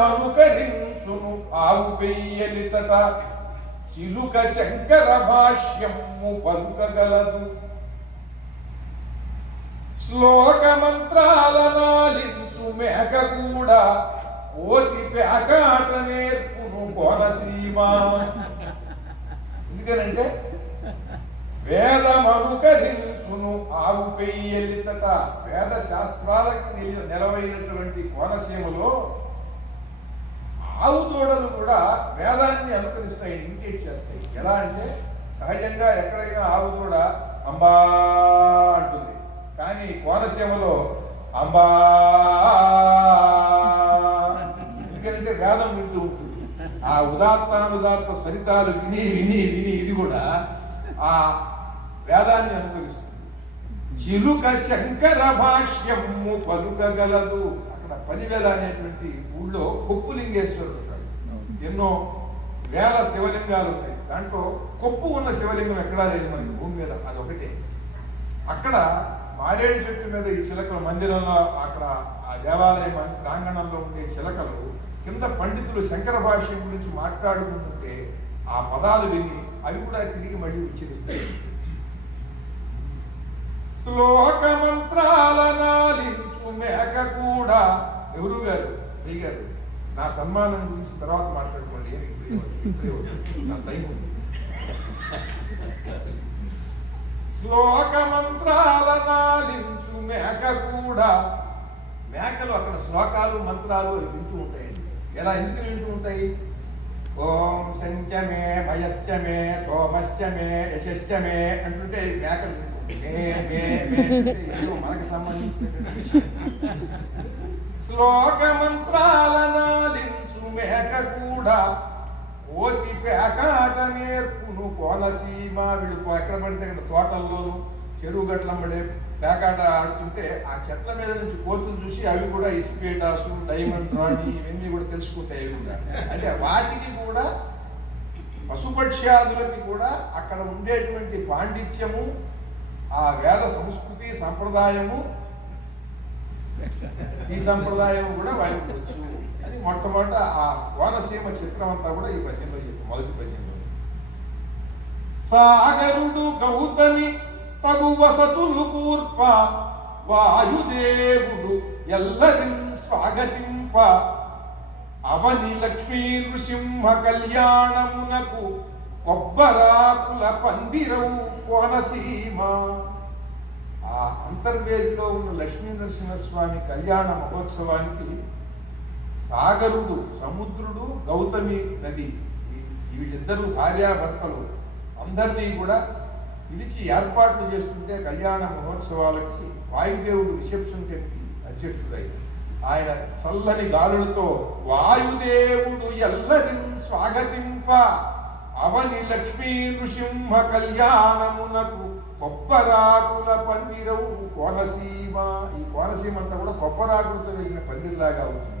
మనుకరించును ఆవు పెయ్యలిచట చిలుక శంకర భాష్యము పలుకగలదు. శ్లోక మంత్రాల నాలించు మేక కూడా కోతి పేకాట నేర్పును కోనసీమ. ఎందుకనంటే వేదమనుకరించును ఆవు పెయ్యలిచట. వేద శాస్త్రాలకు నెలవైనటువంటి కోనసీమలో ఆవు దూడలు కూడా వేదాన్ని అనుకరిస్తాయి, ఇమిటేట్ చేస్తాయి. ఎలా అంటే సహజంగా ఎక్కడైనా ఆవు దూడ అంబా అంటుంది, కానీ కోనసీమలో అంబా ఎందుకంటే వేదం వింటూ ఉంటుంది. ఆ ఉదాత్తానుదాత్త స్వరితాలు విని విని విని ఇది కూడా ఆ వేదాన్ని అనుకరిస్తుంది. చిలుక శంకర భాష్యము పలుకగలదు. అక్కడ పనివేల అనేటువంటి ఊళ్ళో కొప్పులింగేశ్వరుడు ఉంటాడు. ఎన్నో వేల శివలింగాలు ఉంటాయి. దాంట్లో కొప్పు ఉన్న శివలింగం ఎక్కడా లేదు మనకి భూమి మీద, అదొకటే. అక్కడ మారేడు చెట్టు మీద ఈ చిలకలు మందిరంలో, అక్కడ ఆ దేవాలయం ప్రాంగణంలో ఉండే చిలకలు కింద పండితులు శంకర భాష్యం గురించి మాట్లాడుకుంటుంటే ఆ పదాలు విని అవి కూడా తిరిగి మళ్ళీ ఉచ్చరిస్తాయి. శ్లోక మంత్రాల నాలించు మేక కూడా. ఎవరు గారు అయ్య గారు, నా సన్మానం గురించి తర్వాత మాట్లాడుకోండి, టైం ఉంది. శ్లోక మంత్రాల నాలించు మేక కూడా. మేకలు అక్కడ శ్లోకాలు మంత్రాలు వింటూ ఉంటాయండి. ఎలా ఎందుకు వింటూ ఉంటాయి? ఓం సంచమే మయశ్చమే సోమశ్చమే యశశ్చమే అంటుంటే మేకలు వింటూ మనకు సంబంధించినటువంటి విషయం. శ్లోక మంత్రాల నాలించు మేక కూడా కోతి పేకాట నేర్పును కోనసీమ. వీళ్ళు ఎక్కడ పడితే అక్కడ తోటల్లోనూ చెరువు గట్లంబడే పేకాట ఆడుతుంటే ఆ చెట్ల మీద నుంచి కోతులు చూసి అవి కూడా ఇస్పేటాసు డైమండ్ రాణి ఇవన్నీ కూడా తెలుసుకుంటాయి. అవి కూడా అంటే వాటికి కూడా పశుపక్ష్యాదులకి కూడా అక్కడ ఉండేటువంటి పాండిత్యము, ఆ వేద సంస్కృతి సంప్రదాయము, ఈ సంప్రదాయం కూడా వాడికి వచ్చు. అది మొట్టమొదట ఆ కోనసీమ చిత్రం అంతా కూడా ఈ పద్యంలో మొదటి పద్యంలో. సాగరుడు గౌతమి తగు వసతులు కూర్ప వాయుదేవుడు ఎల్లరిన్ స్వాగతింప అవని లక్ష్మీ నృసింహ కళ్యాణమునకు కొబ్బరాకుల పందిరవు కోనసీమ. ఆ అంతర్వేదిలో ఉన్న లక్ష్మీ నరసింహస్వామి కళ్యాణ మహోత్సవానికి సాగరుడు సముద్రుడు గౌతమి నది వీళ్ళిద్దరూ భార్యాభర్తలు అందరినీ కూడా పిలిచి ఏర్పాట్లు చేస్తుంటే కళ్యాణ మహోత్సవాలకి వాయుదేవుడు రిసెప్షన్ కమిటీ అధ్యక్షుడై ఆయన చల్లని గాలులతో వాయుదేవుడు ఎల్లరిన్ స్వాగతింప అవని లక్ష్మీ నృసింహ కళ్యాణమునకు కొబ్బరాకుల పందిరవు కోనసీమ. ఈ కోనసీమ అంతా కూడా కొబ్బరాకులతో వేసిన పందిరిలాగా అవుతుంది.